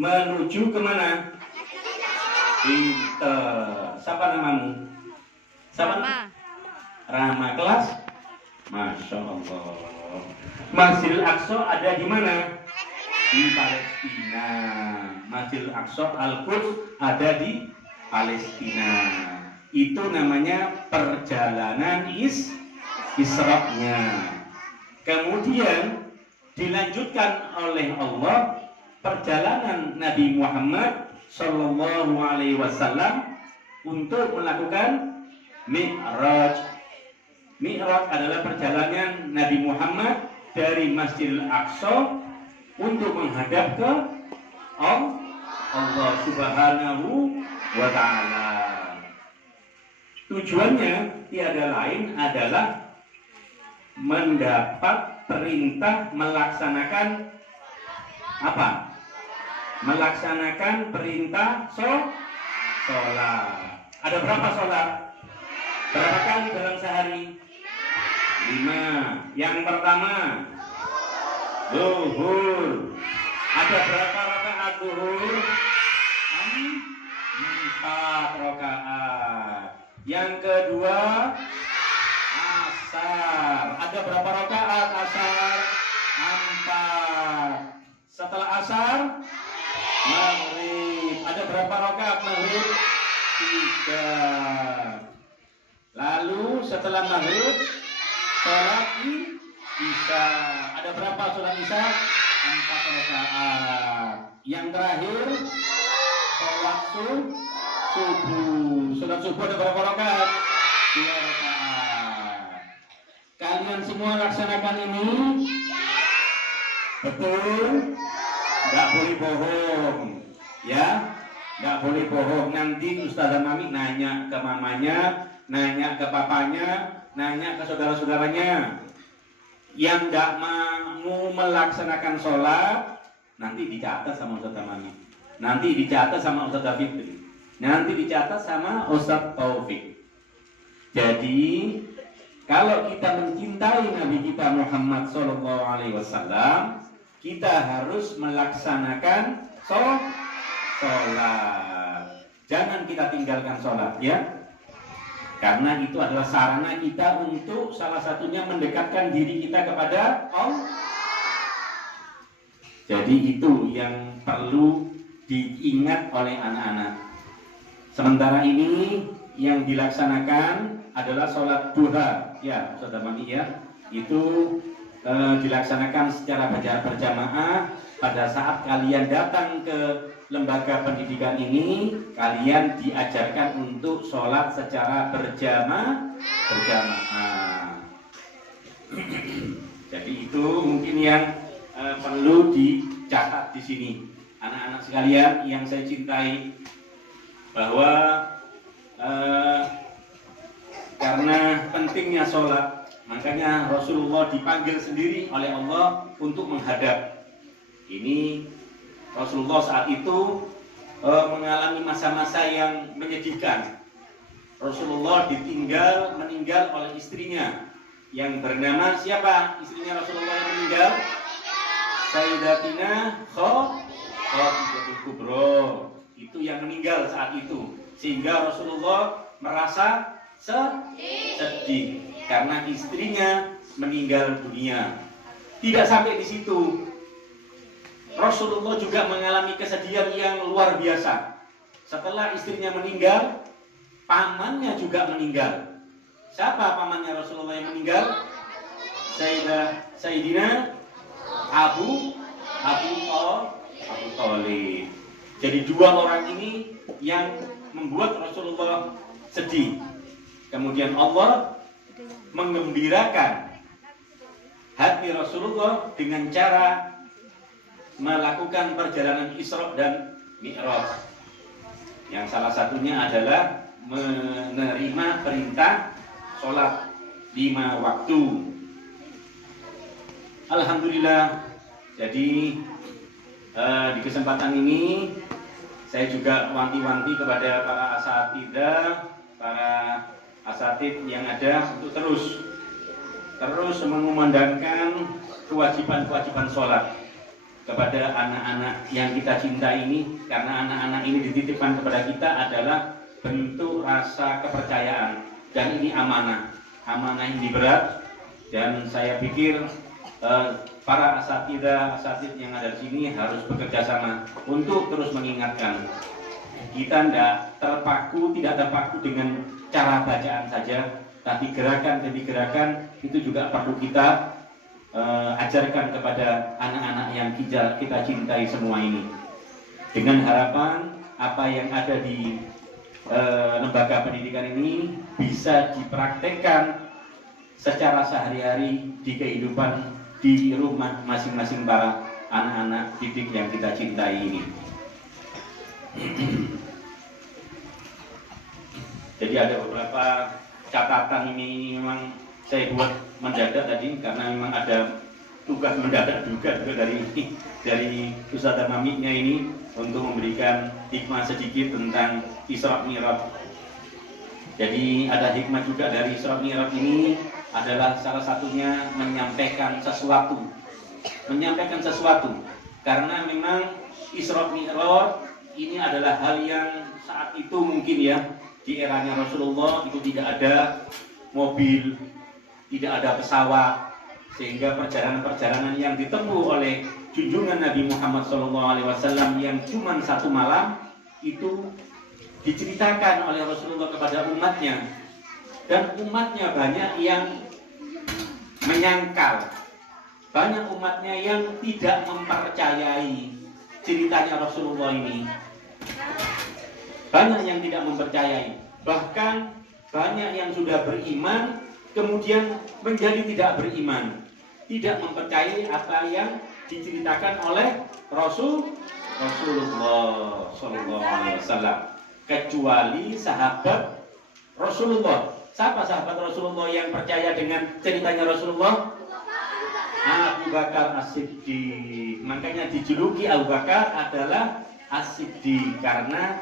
menuju kemana? Pinter. Siapa namamu? Siapa? Rama. Kelas? Masya Allah. Masjidil Aqsa ada di mana? Di Palestina. Masjidil Aqsa Al-Quds ada di Palestina. Itu namanya perjalanan Isra-nya. Kemudian dilanjutkan oleh Allah perjalanan Nabi Muhammad Sallallahu Alaihi Wasallam untuk melakukan Mi'raj. Mi'raj adalah perjalanan Nabi Muhammad dari Masjidil Aqsa untuk menghadap ke Allah Subhanahu wa Ta'ala. Tujuannya tiada lain adalah mendapat perintah melaksanakan apa? Melaksanakan perintah sholat. Ada berapa sholat? Berapa kali dalam sehari? 5. Yang pertama zuhur. Ada berapa rakaat zuhur? 4 rakaat. Yang kedua asar. Ada berapa rakaat asar? 4. Setelah asar maghrib. Ada berapa rakaat maghrib? 3. Lalu setelah maghrib sholat isya. Ada berapa sholat isya? 4 rakaat. Yang terakhir sholat subuh. Sholat subuh ada berapa rakaat? 2 rakaat. Kalian semua laksanakan ini? Betul? Nggak boleh bohong, ya? Nggak boleh bohong. Nanti Ustazah Mami nanya ke mamanya, nanya ke papanya, nanya ke saudara-saudaranya. Yang nggak mau melaksanakan sholat, nanti dicatat sama Ustazah Mami, nanti dicatat sama Ustazah Fitri, nanti dicatat sama Ustaz Taufik. Jadi kalau kita mencintai Nabi kita Muhammad Sallallahu Alaihi Wasallam, kita harus melaksanakan sholat. Jangan kita tinggalkan sholat, ya. Karena itu adalah sarana kita untuk salah satunya mendekatkan diri kita kepada Allah. Jadi itu yang perlu diingat oleh anak-anak. Sementara ini yang dilaksanakan adalah sholat duha, ya, Saudara Mami, ya. Itu dilaksanakan secara berjamaah. Pada saat kalian datang ke lembaga pendidikan ini, kalian diajarkan untuk sholat secara berjamaah. Jadi itu mungkin yang perlu dicatat di sini, anak-anak sekalian yang saya cintai, bahwa karena pentingnya sholat, makanya Rasulullah dipanggil sendiri oleh Allah untuk menghadap. Ini Rasulullah saat itu mengalami masa-masa yang menyedihkan. Rasulullah meninggal oleh istrinya yang bernama siapa? Istrinya Rasulullah yang meninggal? Sayyidatina Khadijatul Kubra. Itu yang meninggal saat itu, sehingga Rasulullah merasa sedih karena istrinya meninggal dunia. Tidak sampai di situ, Rasulullah juga mengalami kesedihan yang luar biasa. Setelah istrinya meninggal, pamannya juga meninggal. Siapa pamannya Rasulullah yang meninggal? Sayyidina Abu Thalib. Jadi dua orang ini yang membuat Rasulullah sedih. Kemudian Allah menggembirakan hati Rasulullah dengan cara melakukan perjalanan Isra dan Mi'raj. Yang salah satunya adalah menerima perintah sholat 5 waktu. Alhamdulillah. Jadi di kesempatan ini saya juga wanti-wanti kepada para asatidzah, para asatidz yang ada untuk terus mengumandangkan kewajiban-kewajiban sholat. kepada anak-anak yang kita cinta ini, karena anak-anak ini dititipkan kepada kita adalah bentuk rasa kepercayaan, dan ini amanah ini berat, dan saya pikir para asatid yang ada di sini harus bekerja sama untuk terus mengingatkan kita tidak terpaku dengan cara bacaan saja, tapi gerakan demi gerakan itu juga perlu kita ajarkan kepada anak-anak yang kita cintai semua ini, dengan harapan apa yang ada di lembaga pendidikan ini bisa dipraktekkan secara sehari-hari di kehidupan di rumah masing-masing para anak-anak didik yang kita cintai ini. Jadi ada beberapa catatan ini memang saya buat mendadak tadi karena memang ada tugas mendadak juga dari Ustadzah Mamiknya ini untuk memberikan hikmah sedikit tentang Isra Mi'raj. Jadi ada hikmah juga dari Isra Mi'raj ini adalah salah satunya menyampaikan sesuatu karena memang Isra Mi'raj ini adalah hal yang saat itu mungkin ya di eranya Rasulullah itu tidak ada mobil, tidak ada pesawat, sehingga perjalanan-perjalanan yang ditempuh oleh junjungan Nabi Muhammad SAW yang cuma satu malam itu diceritakan oleh Rasulullah kepada umatnya, dan umatnya banyak yang menyangkal, banyak umatnya yang tidak mempercayai ceritanya Rasulullah ini, banyak yang tidak mempercayai, bahkan banyak yang sudah beriman kemudian menjadi tidak beriman, tidak mempercayai apa yang diceritakan oleh Rasulullah Sallallahu Alaihi Wasallam, kecuali sahabat Rasulullah. Siapa sahabat Rasulullah yang percaya dengan ceritanya Rasulullah? Abu Bakar As-Siddiq. Makanya dijuluki Abu Bakar adalah As-Siddiq karena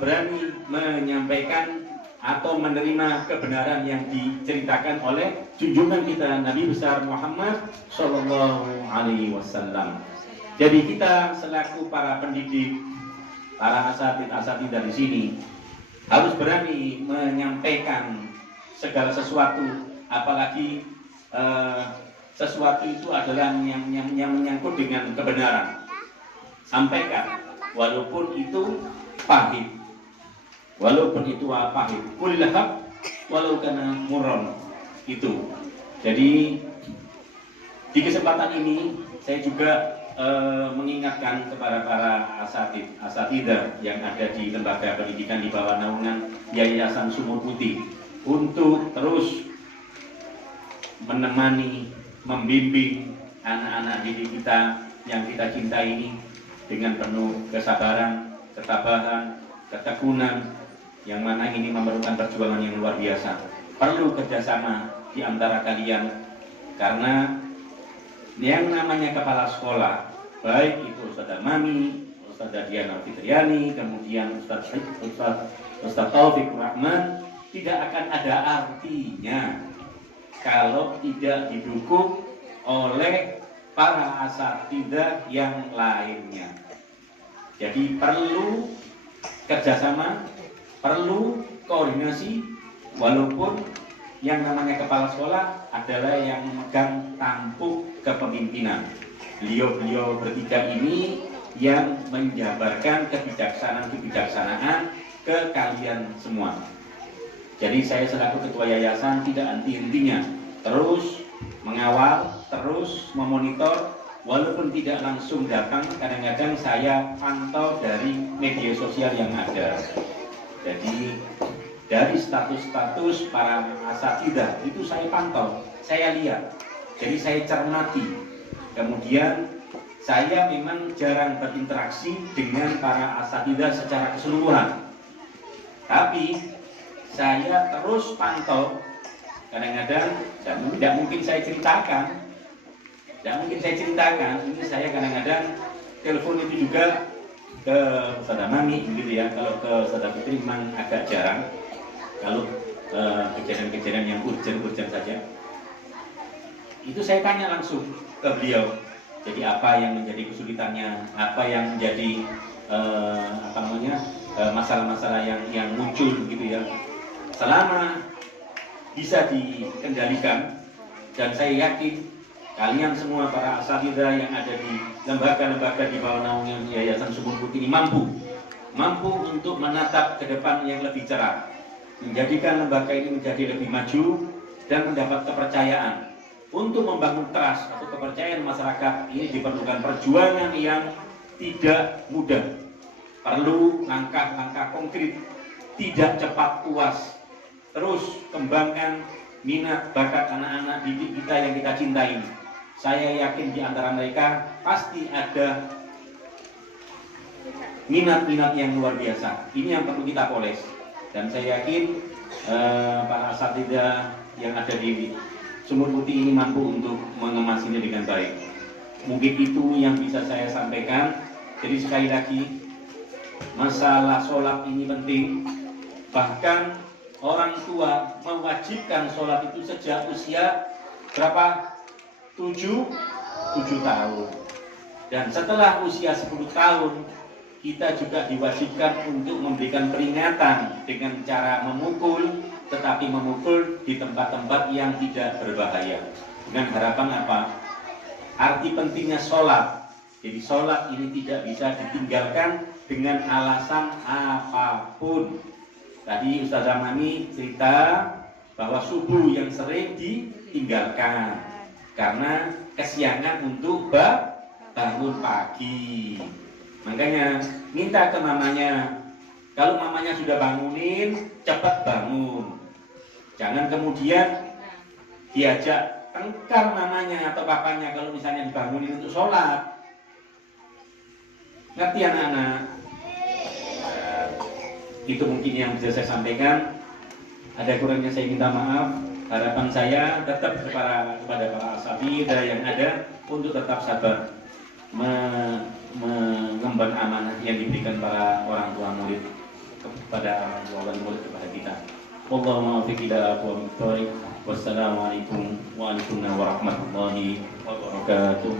berani menyampaikan atau menerima kebenaran yang diceritakan oleh junjungan kita Nabi besar Muhammad Sallallahu Alaihi Wasallam. Jadi kita selaku para pendidik, para asatid dari sini harus berani menyampaikan segala sesuatu, apalagi sesuatu itu adalah yang menyangkut dengan kebenaran. Sampaikan, walaupun itu pahit, kulil haq walau kana murran itu. Jadi di kesempatan ini saya juga mengingatkan kepada para asatidah yang ada di lembaga pendidikan di bawah naungan Yayasan Sumur Putih untuk terus menemani, membimbing anak-anak didik kita yang kita cintai ini dengan penuh kesabaran, ketabahan, ketekunan, yang mana ini memerlukan perjuangan yang luar biasa. Perlu kerjasama di antara kalian, karena yang namanya kepala sekolah, baik itu Ustadzah Mami, Ustadzah Diana Fitriani, kemudian Ustadz Taufik Rahman, tidak akan ada artinya kalau tidak didukung oleh para asatidah yang lainnya. Jadi perlu kerjasama, perlu koordinasi, walaupun yang namanya kepala sekolah adalah yang memegang tampuk kepemimpinan. Beliau bertiga ini yang menjabarkan kebijaksanaan ke kalian semua. Jadi saya selaku ketua yayasan tidak henti-hentinya terus mengawal, terus memonitor, walaupun tidak langsung datang, kadang-kadang saya pantau dari media sosial yang ada. Jadi dari status-status para asatidah itu saya pantau, saya lihat, jadi saya cermati. Kemudian saya memang jarang berinteraksi dengan para asatidah secara keseluruhan, tapi saya terus pantau. Kadang-kadang tidak mungkin saya ceritakan, ini saya kadang-kadang telepon itu juga ke Ustadzah Mami gitu ya. Kalau ke Ustadzah Fitri memang agak jarang. Kalau kejadian-kejadian yang urgent saja, itu saya tanya langsung ke beliau, Jadi apa yang menjadi kesulitannya, apa yang menjadi masalah-masalah yang muncul gitu ya. Selama bisa dikendalikan, dan saya yakin kalian semua para asatidzah yang ada di lembaga-lembaga di bawah naungan Yayasan Sumur Putih ini mampu untuk menatap ke depan yang lebih cerah, menjadikan lembaga ini menjadi lebih maju dan mendapat kepercayaan. Untuk membangun trust atau kepercayaan masyarakat ini diperlukan perjuangan yang tidak mudah. Perlu langkah-langkah konkret, tidak cepat puas. Terus kembangkan minat bakat anak-anak didik kita yang kita cintai. Saya yakin di antara mereka pasti ada minat-minat yang luar biasa. Ini yang perlu kita poles. Dan saya yakin para asatidzah yang ada di Sumur Putih ini mampu untuk mengemasinya dengan baik. Mungkin itu yang bisa saya sampaikan. Jadi sekali lagi, masalah sholat ini penting. Bahkan orang tua mewajibkan sholat itu sejak usia berapa? 7 tahun. Dan setelah usia 10 tahun, kita juga diwajibkan untuk memberikan peringatan dengan cara memukul, tetapi memukul di tempat-tempat yang tidak berbahaya. Dengan harapan apa? Arti pentingnya sholat. Jadi sholat ini tidak bisa ditinggalkan dengan alasan apapun. Tadi Ustazah Mami cerita bahwa subuh yang sering ditinggalkan karena kesiangan untuk bangun pagi. Makanya minta ke mamanya, kalau mamanya sudah bangunin, cepat bangun. Jangan kemudian diajak tengkar mamanya atau papanya kalau misalnya dibangunin untuk sholat. Ngerti anak-anak? Itu mungkin yang bisa saya sampaikan. Ada kurangnya saya minta maaf. Harapan saya tetap kepada para asatidzah yang ada untuk tetap sabar mengemban amanah yang diberikan para orang tua murid kepada orang tua wali murid kepada kita. Allahumma waffiq ila aqwamit thoriq. Wassalamualaikum warahmatullahi wabarakatuh.